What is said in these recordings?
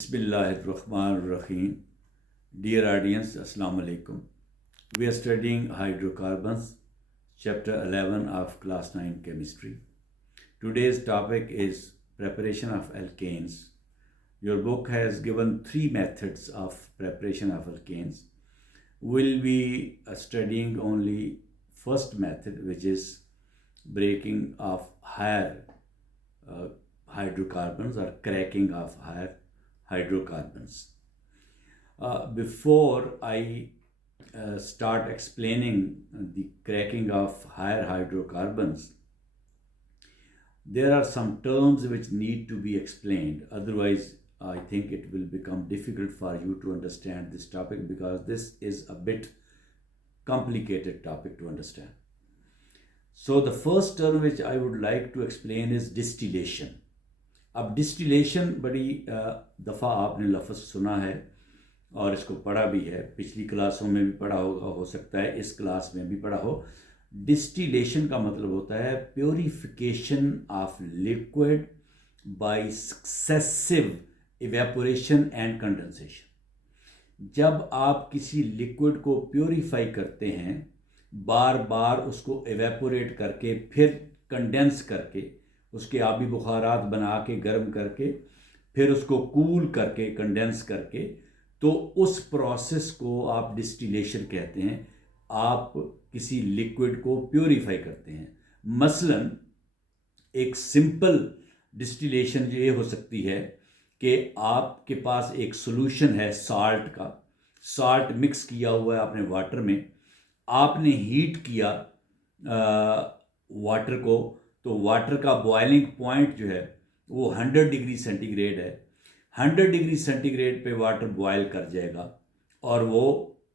Bismillahirrahmanirrahim. Dear audience, Assalamu alaikum. We are studying hydrocarbons, chapter 11 of class 9 chemistry. Today's topic is preparation of alkanes. Your book has given three methods of preparation of alkanes. We'll be studying only first method, which is breaking of higher hydrocarbons or cracking of higher hydrocarbons. Before I start explaining the cracking of higher hydrocarbons, there are some terms which need to be explained. Otherwise, I think it will become difficult for you to understand this topic, because this is a bit complicated topic to understand. So the first term which I would like to explain is distillation. अब distillation बड़ी दफ़ा आपने लफ्ज़ सुना है और इसको पढ़ा भी है, पिछली क्लासों में भी पढ़ा होगा, हो सकता है इस क्लास में भी पढ़ा हो। डिस्टिलेशन का मतलब होता है purification of liquid bye successive evaporation and condensation. जब आप किसी लिक्विड को प्योरीफाई करते हैं, बार बार उसको इवेपोरेट करके फिर कंडेंस करके उसके आबी बुखारात बना के गर्म करके फिर उसको कूल करके कंडेंस करके, तो उस प्रोसेस को आप डिस्टिलेशन कहते हैं। आप किसी लिक्विड को प्योरीफाई करते हैं। मसलन एक सिंपल डिस्टिलेशन ये हो सकती है कि आपके पास एक सॉल्यूशन है साल्ट का, साल्ट मिक्स किया हुआ है आपने वाटर में, आपने हीट किया वाटर को, तो वाटर का बॉइलिंग पॉइंट जो है वो 100 डिग्री सेंटीग्रेड है। 100 डिग्री सेंटीग्रेड पे वाटर बॉयल कर जाएगा और वो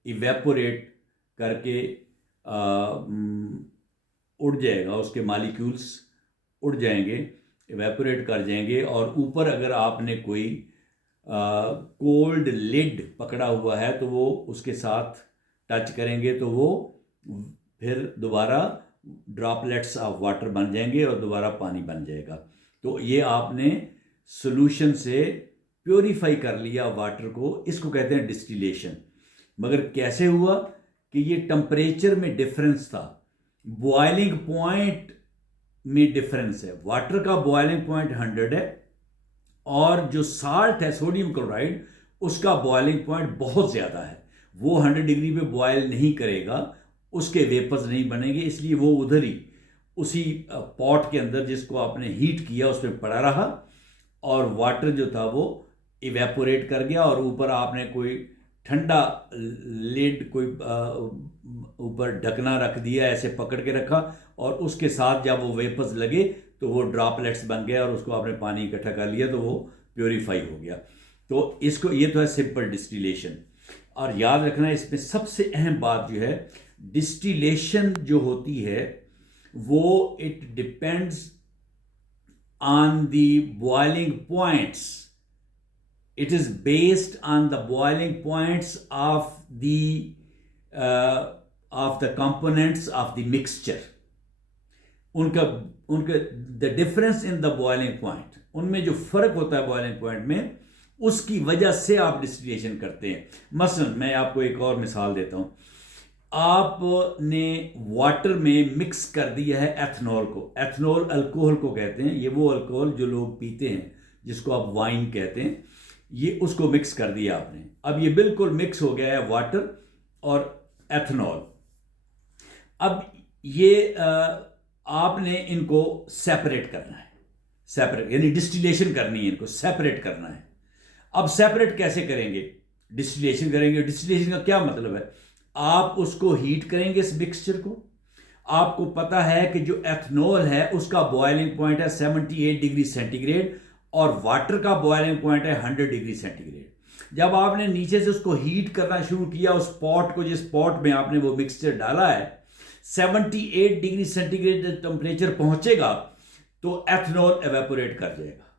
इवेपोरेट करके उड़ जाएगा, उसके मॉलिक्यूल्स उड़ जाएंगे, इवेपोरेट कर जाएंगे। और ऊपर अगर आपने कोई कोल्ड लिड पकड़ा हुआ है तो वो उसके साथ टच करेंगे तो वो फिर दोबारा ड्रॉपलेट्स ऑफ वाटर बन जाएंगे और दोबारा पानी बन जाएगा। तो ये आपने सॉल्यूशन से प्योरीफाई कर लिया वाटर को, इसको कहते हैं डिस्टिलेशन। मगर कैसे हुआ कि ये टेम्परेचर में डिफरेंस था, बॉइलिंग पॉइंट में डिफरेंस है। वाटर का बॉइलिंग पॉइंट 100 है और जो साल्ट है सोडियम क्लोराइड उसका बॉइलिंग पॉइंट बहुत ज़्यादा है। वो 100 डिग्री पे बॉयल नहीं करेगा, उसके वेपर्स नहीं बनेंगे, इसलिए वो उधर ही उसी पॉट के अंदर जिसको आपने हीट किया उसमें पड़ा रहा और वाटर जो था वो इवेपोरेट कर गया। और ऊपर आपने कोई ठंडा लिड कोई ऊपर ढकना रख दिया, ऐसे पकड़ के रखा और उसके साथ जब वो वेपर्स लगे तो वो ड्रॉपलेट्स बन गया और उसको आपने पानी इकट्ठा कर लिया तो वो प्योरीफाई हो गया। तो इसको ये तो है सिंपल डिस्टिलेशन। और याद रखना इसमें सबसे अहम बात जो है, डिस्टिलेशन जो होती है वो it depends on the boiling points, it is based on the boiling points of the components of the mixture. उनका the difference in the boiling point, उनमें जो फर्क होता है बॉइलिंग पॉइंट में, उसकी वजह से आप डिस्टिलेशन करते हैं। मसलन मैं आपको एक और मिसाल देता हूं। आपने वाटर में मिक्स कर दिया है एथनॉल को, एथनॉल अल्कोहल को कहते हैं, ये वो अल्कोहल जो लोग पीते हैं जिसको आप वाइन कहते हैं, ये उसको मिक्स कर दिया आपने। अब ये बिल्कुल मिक्स हो गया है वाटर और एथनॉल। अब ये आपने इनको सेपरेट करना है, सेपरेट यानी डिस्टिलेशन करनी है, इनको सेपरेट करना है। अब सेपरेट कैसे करेंगे? डिस्टिलेशन करेंगे। डिस्टिलेशन का क्या मतलब है? आप उसको हीट करेंगे इस मिक्सचर को। आपको पता है कि जो एथनॉल है उसका बॉइलिंग पॉइंट है 78 डिग्री सेंटीग्रेड और वाटर का बॉइलिंग पॉइंट है 100 डिग्री सेंटीग्रेड। जब आपने नीचे से उसको हीट करना शुरू किया, उस पॉट को, जिस पॉट में आपने वो मिक्सचर डाला है, 78 डिग्री सेंटीग्रेड टेम्परेचर पहुंचेगा तो एथनॉल एवेपोरेट कर जाएगा।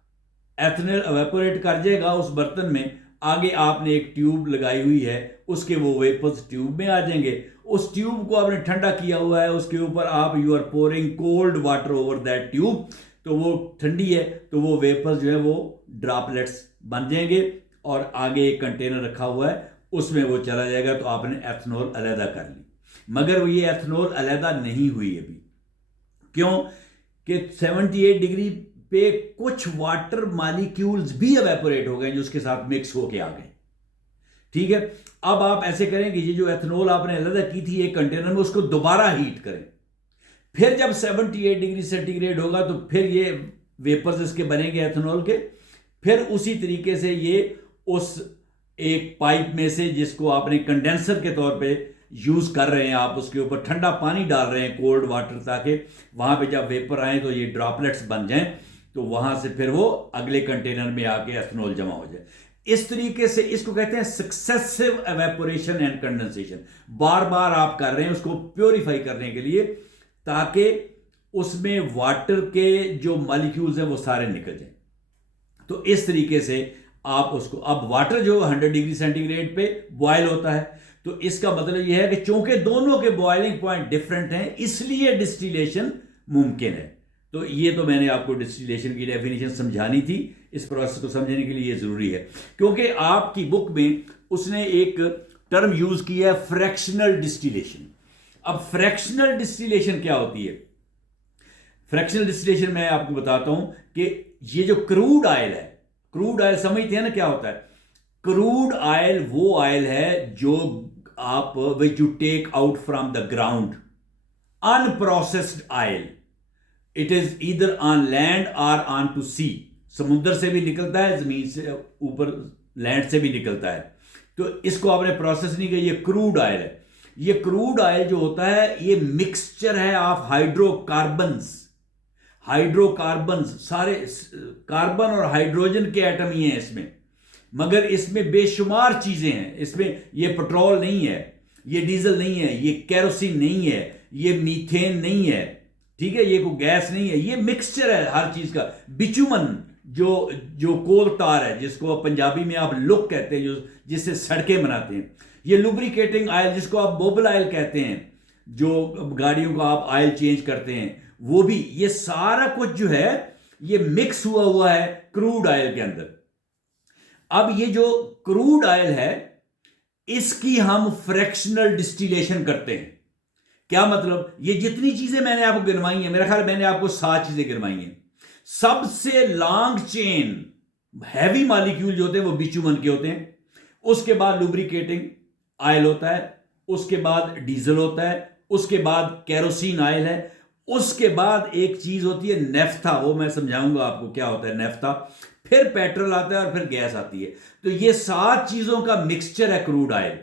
एथनॉल एवेपोरेट कर जाएगा उस बर्तन में। आगे आपने एक ट्यूब लगाई हुई है, उसके वो वेपर्स ट्यूब में आ जाएंगे। उस ट्यूब को आपने ठंडा किया हुआ है, उसके ऊपर आप you are pouring cold water over that tube, तो वो ठंडी है तो वो वेपर्स जो है वो ड्रॉपलेट्स बन जाएंगे और आगे एक कंटेनर रखा हुआ है, उसमें वो चला जाएगा, तो आपने एथनॉल अलहदा कर ली। मगर ये एथनॉल अलहदा नहीं हुई अभी। क्यों? कि 78 डिग्री पे कुछ वाटर मॉलिक्यूल्स भी एवेपोरेट हो गए जो उसके साथ मिक्स होके आ गए। ठीक है, अब आप ऐसे करें कि ये जो एथनॉल आपने अलहदा की थी एक कंटेनर में, उसको दोबारा हीट करें। फिर जब 78 डिग्री सेंटीग्रेड होगा तो फिर ये वेपर्स इसके बनेंगे एथनॉल के। फिर उसी तरीके से ये उस एक पाइप में से, जिसको आपने कंडेंसर के तौर पे यूज कर रहे हैं, आप उसके ऊपर ठंडा पानी डाल रहे हैं, कोल्ड वाटर, ताकि वहां पे जब वेपर आए तो ये ड्रॉपलेट्स बन जाएं, तो वहां से फिर वो अगले कंटेनर में आके एथनॉल जमा हो जाए। इस तरीके से इसको कहते हैं सक्सेसिव एवेपोरेशन एंड कंडेंसेशन। बार बार आप कर रहे हैं उसको प्योरीफाई करने के लिए, ताकि उसमें वाटर के जो मॉलिक्यूल्स हैं वो सारे निकल जाएं। तो इस तरीके से आप उसको, अब वाटर जो 100 डिग्री सेंटीग्रेड पे बॉयल होता है, तो इसका मतलब यह है कि चूंकि दोनों के बॉइलिंग पॉइंट डिफरेंट हैं, इसलिए डिस्टिलेशन मुमकिन है। तो ये तो मैंने आपको डिस्टिलेशन की डेफिनेशन समझानी थी। इस प्रोसेस को समझने के लिए ये जरूरी है, क्योंकि आपकी बुक में उसने एक टर्म यूज किया है, फ्रैक्शनल डिस्टिलेशन। अब फ्रैक्शनल डिस्टिलेशन क्या होती है? फ्रैक्शनल डिस्टिलेशन मैं आपको बताता हूं कि ये जो क्रूड ऑयल है, क्रूड ऑयल समझते हैं ना क्या होता है? क्रूड ऑयल वो ऑयल है जो आप which you take out from the ground, unprocessed oil. It is either on land और ऑन टू सी। समुद्र से भी निकलता है, जमीन से ऊपर लैंड से भी निकलता है, तो इसको आपने प्रोसेस नहीं किया, ये क्रूड ऑयल है। ये क्रूड ऑयल जो होता है ये मिक्सचर है ऑफ हाइड्रोकार्बन्स। हाइड्रोकार्बन्स सारे कार्बन और हाइड्रोजन के एटम ही हैं इसमें, मगर इसमें बेशुमार चीजें हैं। इसमें ये पेट्रोल नहीं है, ये डीजल नहीं है, ये केरोसिन नहीं है, ये मीथेन नहीं है, ठीक है, ये कोई गैस नहीं है, ये मिक्सचर है हर चीज का। बिचुमन जो कोल तार है, जिसको पंजाबी में आप लुक कहते हैं, जो जिससे सड़कें बनाते हैं, ये लुब्रिकेटिंग ऑयल जिसको आप बोबल ऑयल कहते हैं, जो गाड़ियों का आप ऑयल चेंज करते हैं, वो भी, ये सारा कुछ जो है ये मिक्स हुआ है क्रूड ऑयल के अंदर। अब ये जो क्रूड ऑयल है इसकी हम फ्रैक्शनल डिस्टिलेशन करते हैं। क्या मतलब? ये जितनी चीजें मैंने आपको गिनवाई हैं, मेरा ख्याल मैंने आपको 7 चीजें गिनवाई हैं। सबसे लॉन्ग चेन हैवी मॉलिक्यूल जो होते हैं वो बिचुमन के होते हैं। उसके बाद लुब्रिकेटिंग ऑयल होता है, उसके बाद डीजल होता है, उसके बाद केरोसिन ऑयल है, उसके बाद एक चीज होती है नेफ्था, वो मैं समझाऊंगा आपको क्या होता है नेफ्था, फिर पेट्रोल आता है और फिर गैस आती है। तो ये 7 चीजों का मिक्सचर है क्रूड ऑयल।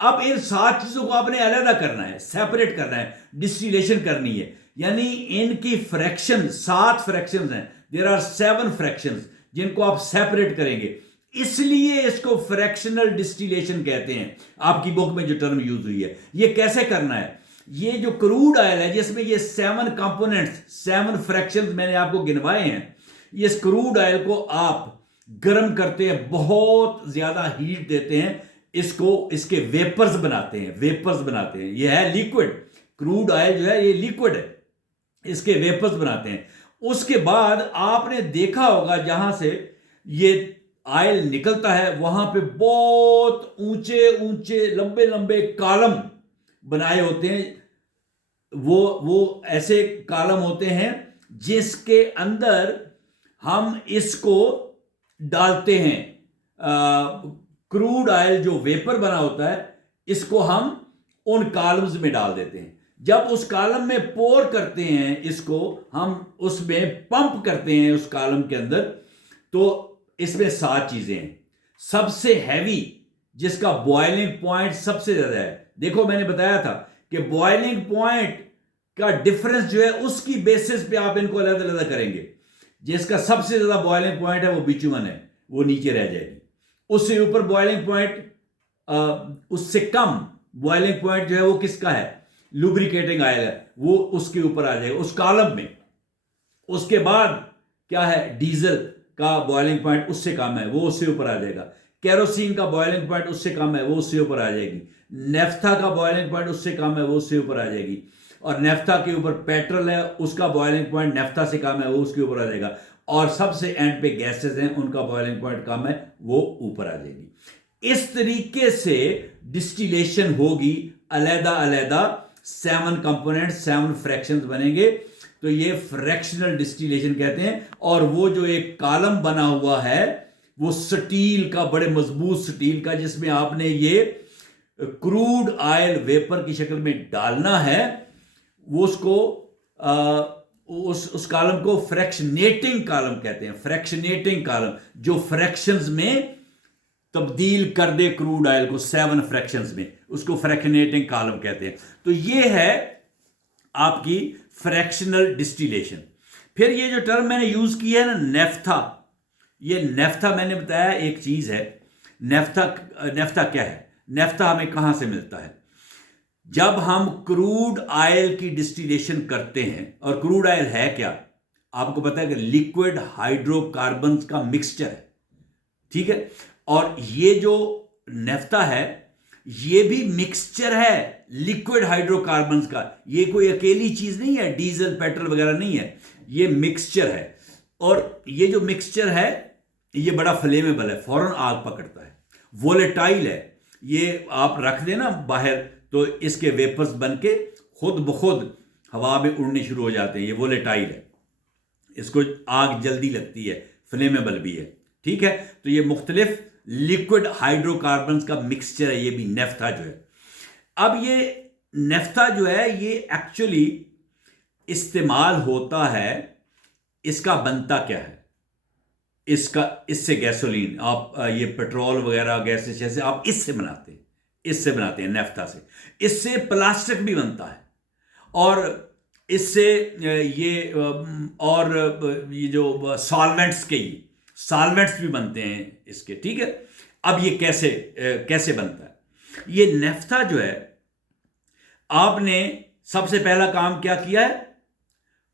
अब इन 7 चीजों को आपने अलग करना है, सेपरेट करना है, डिस्टिलेशन करनी है। यानी इनकी फ्रैक्शन 7 फ्रैक्शंस हैं, देयर आर 7 फ्रैक्शंस जिनको आप सेपरेट करेंगे, इसलिए इसको फ्रैक्शनल डिस्टिलेशन कहते हैं। आपकी बुक में जो टर्म यूज हुई है, ये कैसे करना है? ये जो क्रूड ऑयल है जिसमें ये 7 कंपोनेंट्स, 7 फ्रैक्शंस मैंने आपको गिनवाए हैं, ये क्रूड ऑयल को आप गर्म करते हैं, बहुत ज्यादा हीट देते हैं, इसको इसके वेपर्स बनाते हैं, वेपर्स बनाते हैं। ये है लिक्विड, क्रूड ऑयल जो है ये लिक्विड है, इसके वेपर्स बनाते हैं। उसके बाद आपने देखा होगा जहां से ये ऑयल निकलता है वहां पे बहुत ऊंचे ऊंचे लंबे लंबे कॉलम बनाए होते हैं। वो ऐसे कॉलम होते हैं जिसके अंदर हम इसको डालते हैं, क्रूड ऑयल जो वेपर बना होता है इसको हम उन कॉलम्स में डाल देते हैं। जब उस कॉलम में पोर करते हैं, इसको हम उसमें पंप करते हैं उस कॉलम के अंदर, तो इसमें 7 चीजें हैं। सबसे हैवी जिसका बॉइलिंग पॉइंट सबसे ज्यादा है, देखो मैंने बताया था कि बॉइलिंग पॉइंट का डिफरेंस जो है उसकी बेसिस पे आप इनको अलग अलग करेंगे। जिसका सबसे ज्यादा बॉइलिंग पॉइंट है वो बिचुमन है, वो नीचे रह जाएगी। उससे ऊपर बॉइलिंग पॉइंट, उससे कम बॉइलिंग पॉइंट जो है वो किसका है? लुब्रिकेटिंग ऑयल है, वो उसके ऊपर आ जाएगा उस कॉलम में। उसके बाद क्या है? डीजल का बॉइलिंग पॉइंट उससे कम है, वो उससे ऊपर आ जाएगा। केरोसिन का बॉइलिंग पॉइंट उससे कम है, वो उससे ऊपर आ जाएगी। नेफ्था का बॉइलिंग पॉइंट उससे कम है, वो उससे ऊपर आ जाएगी। और नेफ्था के ऊपर पेट्रोल है, उसका बॉइलिंग पॉइंट नेफ्था से कम है, वो उसके ऊपर आ जाएगा। और सबसे एंड पे गैसेस हैं, उनका बॉइलिंग पॉइंट कम है, वो ऊपर आ जाएगी। इस तरीके से डिस्टिलेशन होगी, अलहदा अलहदा 7 कंपोनेंट 7 फ्रैक्शंस बनेंगे, तो ये फ्रैक्शनल डिस्टिलेशन कहते हैं। और वो जो एक कॉलम बना हुआ है वो स्टील का, बड़े मजबूत स्टील का, जिसमें आपने ये क्रूड ऑयल वेपर की शक्ल में डालना है, वो उसको उस कॉलम को फ्रैक्शनेटिंग कॉलम कहते हैं। फ्रैक्शनेटिंग कॉलम जो फ्रैक्शंस में तब्दील कर दे क्रूड ऑयल को 7 फ्रैक्शंस में, उसको फ्रैक्शनेटिंग कॉलम कहते हैं। तो ये है आपकी फ्रैक्शनल डिस्टिलेशन। फिर ये जो टर्म मैंने यूज किया है ना, नेफ्था, ये नेफ्था मैंने बताया एक चीज है। नेफ्था क्या है? नेफ्था हमें कहां से मिलता है? जब हम क्रूड ऑयल की डिस्टिलेशन करते हैं, और क्रूड ऑयल है क्या, आपको पता है कि लिक्विड हाइड्रोकार्बन्स का मिक्सचर है, ठीक है। और ये जो नेफ्था है ये भी मिक्सचर है लिक्विड हाइड्रोकार्बन्स का, ये कोई अकेली चीज नहीं है, डीजल पेट्रोल वगैरह नहीं है, ये मिक्सचर है। और ये जो मिक्सचर है ये बड़ा फ्लेमेबल है, फौरन आग पकड़ता है, वोलेटाइल है। ये आप रख देना बाहर तो इसके वेपर्स बन के खुद ब खुद हवा में उड़ने शुरू हो जाते हैं, ये वोलेटाइल है, इसको आग जल्दी लगती है, फ्लेमेबल भी है, ठीक है। तो ये मुख्तलिफ लिक्विड हाइड्रोकार्बन्स का मिक्सचर है, ये भी नेफ्था जो है। अब ये नेफ्था जो है ये एक्चुअली इस्तेमाल होता है, इसका बनता क्या है, इससे गैसोलीन, आप ये पेट्रोल वगैरह गैसेस जैसे आप इससे बनाते हैं नेफ्था से। इससे प्लास्टिक भी बनता है, और इससे ये जो सॉल्वेंट्स भी बनते हैं इसके, ठीक है। अब ये कैसे बनता है? ये नेफ्था जो है, आपने सबसे पहला काम क्या किया है,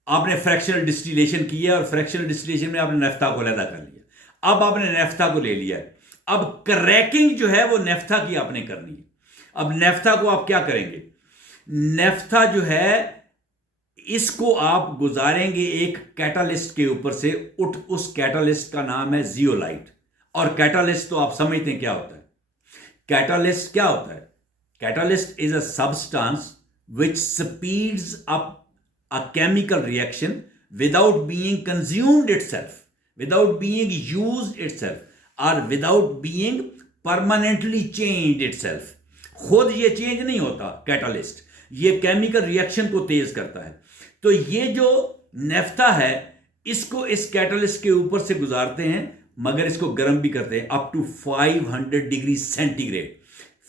आपने फ्रैक्शनल डिस्टिलेशन की है, और फ्रैक्शनल डिस्टिलेशन में आपने नेफ्था को अलग कर लिया। अब आपने नेफ्था को ले लिया है, अब क्रैकिंग जो है वो नेफ्था की आपने करनी है। अब नेफ्था को आप क्या करेंगे? नेफ्था जो है इसको आप गुजारेंगे एक कैटालिस्ट के ऊपर से, उस कैटालिस्ट का नाम है जियोलाइट। और कैटालिस्ट तो आप समझते हैं क्या होता है। कैटालिस्ट क्या होता है? Catalyst is a substance which speeds up a chemical reaction without being consumed itself, without being used itself, or without being permanently changed itself. खुद ये चेंज नहीं होता कैटालिस्ट, ये केमिकल रिएक्शन को तेज करता है। तो ये जो नेफ्था है इसको इस कैटालिस्ट के ऊपर से गुजारते हैं, मगर इसको गर्म भी करते हैं up to 500 degree centigrade.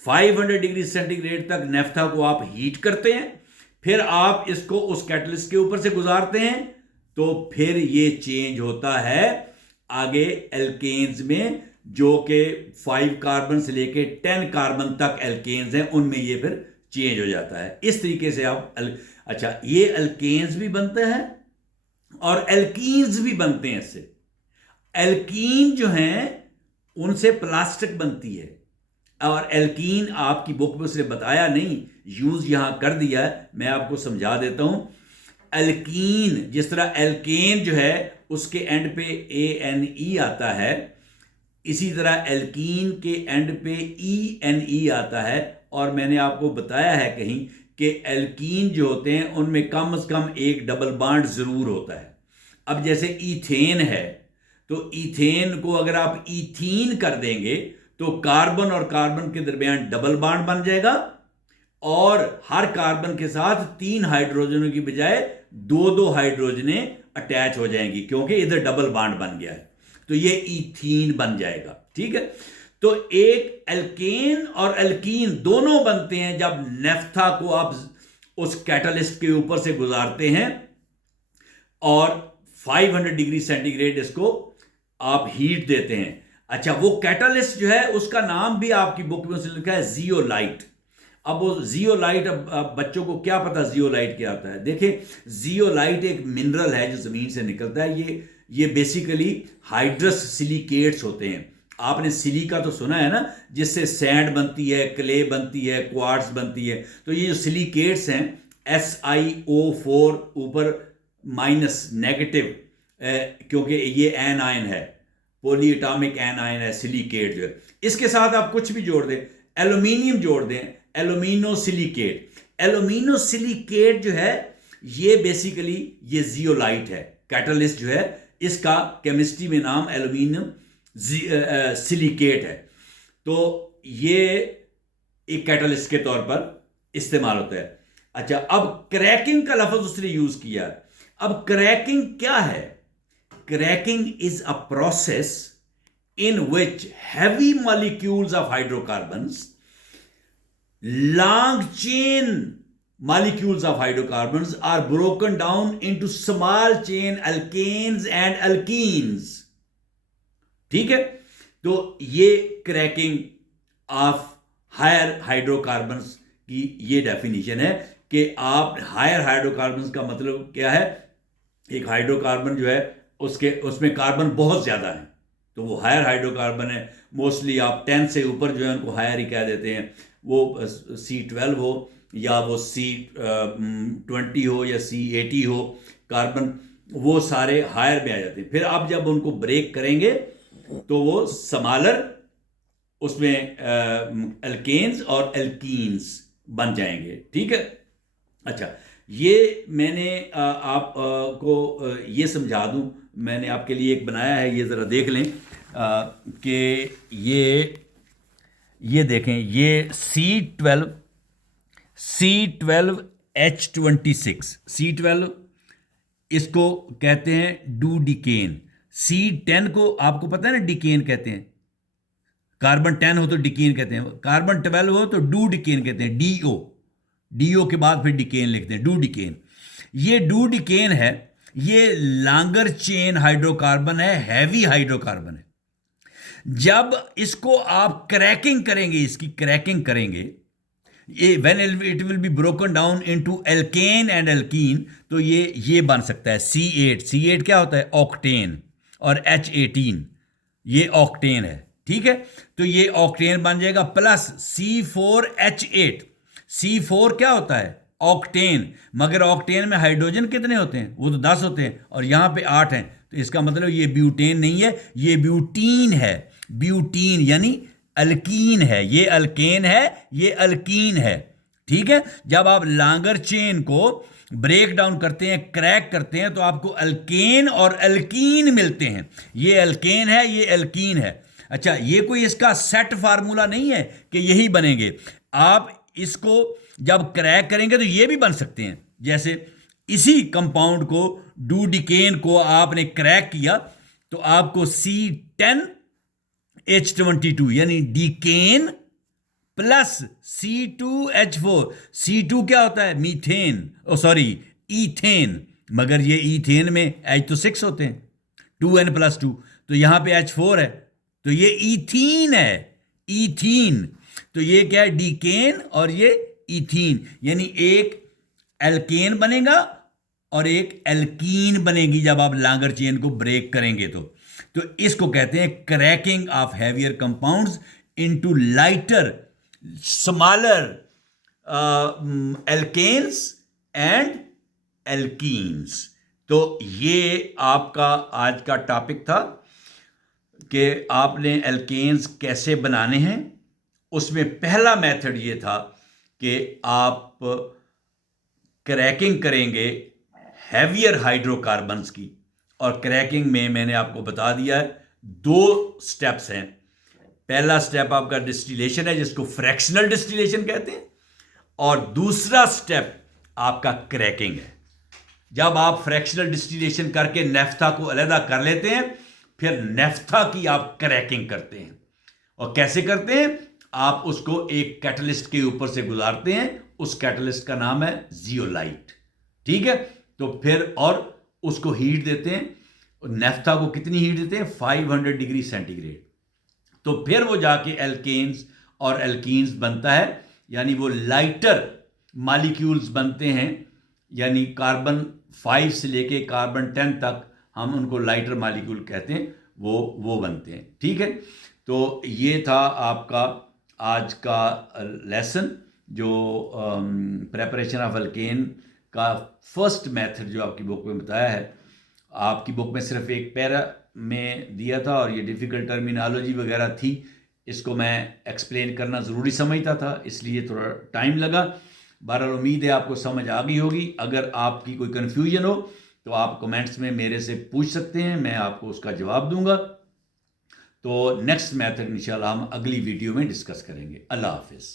500 degree centigrade तक नेफ्था को आप हीट करते हैं, फिर आप इसको उस कैटलिस्ट के ऊपर से गुजारते हैं, तो फिर ये चेंज होता है आगे एल्केन्स में, जो कि 5 कार्बन से लेके 10 कार्बन तक एल्केन्स हैं, उनमें ये फिर चेंज हो जाता है। इस तरीके से आप अच्छा, ये एल्केन्स भी बनते हैं और एल्कीन्स भी बनते हैं। इससे एल्कीन जो हैं उनसे प्लास्टिक बनती है, और एल्कीन आपकी बुक में उसने बताया नहीं, यूज यहां कर दिया है, मैं आपको समझा देता हूं। एल्कीन, जिस तरह एल्केन जो है उसके एंड पे ANE आता है, इसी तरह एल्कीन के एंड पे ENE आता है। और मैंने आपको बताया है कहीं कि एल्कीन जो होते हैं उनमें कम से कम एक डबल बॉन्ड जरूर होता है। अब जैसे ईथेन है, तो ईथेन को अगर आप ईथीन कर देंगे तो कार्बन और कार्बन के दरमियान डबल बॉन्ड बन जाएगा, और हर कार्बन के साथ 3 हाइड्रोजनों की बजाय 2-2 हाइड्रोजनें अटैच हो जाएंगी, क्योंकि इधर डबल बॉन्ड बन गया है, तो ये ईथीन बन जाएगा, ठीक है। तो एक एल्केन और एल्कीन दोनों बनते हैं जब नेफ्था को आप उस कैटालिस्ट के ऊपर से गुजारते हैं, और 500 डिग्री सेंटीग्रेड इसको आप हीट देते हैं। अच्छा, वो कैटालिस्ट जो है उसका नाम भी आपकी बुक में लिखा है जियोलाइट। अब वो जियोलाइट, अब बच्चों को क्या पता जियोलाइट क्या होता है? देखिए, जियोलाइट एक मिनरल है जो जमीन से निकलता है। ये बेसिकली हाइड्रस सिलिकेट्स होते हैं। आपने सिलिका तो सुना है ना, जिससे सैंड बनती है, क्ले बनती है, क्वार्ट्ज बनती है। तो ये जो सिलिकेट्स हैं SiO4 ऊपर माइनस नेगेटिव क्योंकि ये एनायन है, पॉलीएटॉमिक एनायन है, सिलिकेट जो है। इसके साथ आप कुछ भी जोड़ दें, एल्यूमिनियम जोड़ दें, एल्यूमिनो सिलिकेट। एल्यूमिनो सिलिकेट जो है ये बेसिकली ये जियोलाइट है, कैटलिस्ट जो है इसका केमिस्ट्री में नाम एल्यूमिनियम सिलिकेट है। तो ये एक कैटलिस्ट के तौर पर इस्तेमाल होता है। अच्छा, अब क्रैकिंग का लफ्ज उसने यूज किया। अब क्रैकिंग क्या है? Cracking is a process in which heavy molecules of hydrocarbons, long chain molecules of hydrocarbons are broken down into small chain alkanes and alkenes. ठीक है, तो ये क्रैकिंग ऑफ हायर हाइड्रोकार्बन्स की ये डेफिनेशन है कि आप हायर हाइड्रोकार्बन्स का मतलब क्या है? एक हाइड्रोकार्बन जो है उसमें कार्बन बहुत ज्यादा है तो वो हायर हाइड्रोकार्बन है। मोस्टली आप 10 से ऊपर जो है उनको हायर ही कह देते हैं। वो C12 हो या वो C20 हो या C80 हो कार्बन, वो सारे हायर में आ जाते हैं। फिर आप जब उनको ब्रेक करेंगे तो वो स्मॉलर उसमें एल्केन्स और एल्कीन्स बन जाएंगे। ठीक है। अच्छा, ये मैंने आपको ये समझा दूं, मैंने आपके लिए एक बनाया है, ये ज़रा देख लें कि ये देखें, ये C12H26, C12 इसको कहते हैं डूडिकेन। C10 को आपको पता है ना डिकेन कहते हैं, कार्बन 10 हो तो डिकेन कहते हैं, कार्बन 12 हो तो डूडिकेन कहते हैं, डीओ के बाद फिर डिकेन लिखते हैं, डूडिकेन। ये डूडिकेन है, ये लॉन्गर चेन हाइड्रोकार्बन है, हैवी हाइड्रोकार्बन है। जब इसको आप क्रैकिंग करेंगे, इसकी क्रैकिंग करेंगे, ये when it will be broken down into alkene and alkene, तो ये बन सकता है C8 क्या होता है? ऑक्टेन। और H18 ये ऑक्टेन है। ठीक है, तो ये ऑक्टेन बन जाएगा, प्लस C4H8। C4 क्या होता है? ऑक्टेन। मगर ऑक्टेन में हाइड्रोजन कितने होते हैं? वो तो 10 होते हैं और यहां पे 8 हैं, तो इसका मतलब ये ब्यूटेन नहीं है, ये ब्यूटीन है। ब्यूटीन यानी अल्कीन है, ये अल्केन है, ये अल्कीन है। ठीक है, जब आप लॉन्गर चेन को ब्रेक डाउन करते हैं, क्रैक करते हैं, तो आपको अल्केन और अल्कीन मिलते हैं। ये अल्केन है, ये अल्कीन है। अच्छा, ये कोई इसका सेट फार्मूला नहीं है कि यही बनेंगे। आप इसको जब क्रैक करेंगे तो ये भी बन सकते हैं। जैसे इसी कंपाउंड को, डूडिकेन को आपने क्रैक किया तो आपको C10H22 यानी डिकेन प्लस C2H4। C2 क्या होता है? Methane, ethane. मगर ये ईथेन में H तो 6 होते हैं, 2N+2, तो यहां पे H4 है, तो ये ईथीन है, ईथीन। तो ये क्या है? डिकेन और ये ईथीन, यानी एक एल्केन बनेगा और एक एल्कीन बनेगी जब आप लॉन्गर चेन को ब्रेक करेंगे तो इसको कहते हैं cracking of heavier compounds into lighter smaller alkanes and alkenes. तो ये आपका आज का टॉपिक था कि आपने एल्केन्स कैसे बनाने हैं। उसमें पहला मेथड ये था कि आप क्रैकिंग करेंगे हैवियर हाइड्रोकार्बन्स की, और क्रैकिंग में मैंने आपको बता दिया है 2 स्टेप्स हैं। पहला स्टेप आपका डिस्टिलेशन है, जिसको फ्रैक्शनल डिस्टिलेशन कहते हैं, और दूसरा स्टेप आपका क्रैकिंग है। जब आप फ्रैक्शनल डिस्टिलेशन करके नेफ्था को अलहदा कर लेते हैं, फिर नेफ्था की आप क्रैकिंग करते हैं। और कैसे करते हैं? आप उसको एक कैटलिस्ट के ऊपर से गुजारते हैं, उस कैटलिस्ट का नाम है जियोलाइट। ठीक है, तो फिर और उसको हीट देते हैं। नेफ्था को कितनी हीट देते हैं? 500 डिग्री सेंटीग्रेड। तो फिर वो जाके एल्केन्स और एल्कीन्स बनता है, यानी वो लाइटर मॉलिक्यूल्स बनते हैं, यानी कार्बन 5 से लेके कार्बन 10 तक हम उनको लाइटर मॉलिक्यूल कहते हैं, वो बनते हैं। ठीक है, तो ये था आपका आज का लेसन, जो प्रेपरेशन ऑफ अल्केन का फर्स्ट मेथड जो आपकी बुक में बताया है। आपकी बुक में सिर्फ एक पैरा में दिया था और ये डिफ़िकल्ट टर्मिनोलॉजी वगैरह थी, इसको मैं एक्सप्लेन करना ज़रूरी समझता था, इसलिए थोड़ा टाइम लगा। बहरहाल उम्मीद है आपको समझ आ गई होगी। अगर आपकी कोई कन्फ्यूजन हो तो आप कमेंट्स में मेरे से पूछ सकते हैं, मैं आपको उसका जवाब दूंगा। तो नेक्स्ट मेथड इंशाल्लाह हम अगली वीडियो में डिस्कस करेंगे। अल्लाह हाफिज़।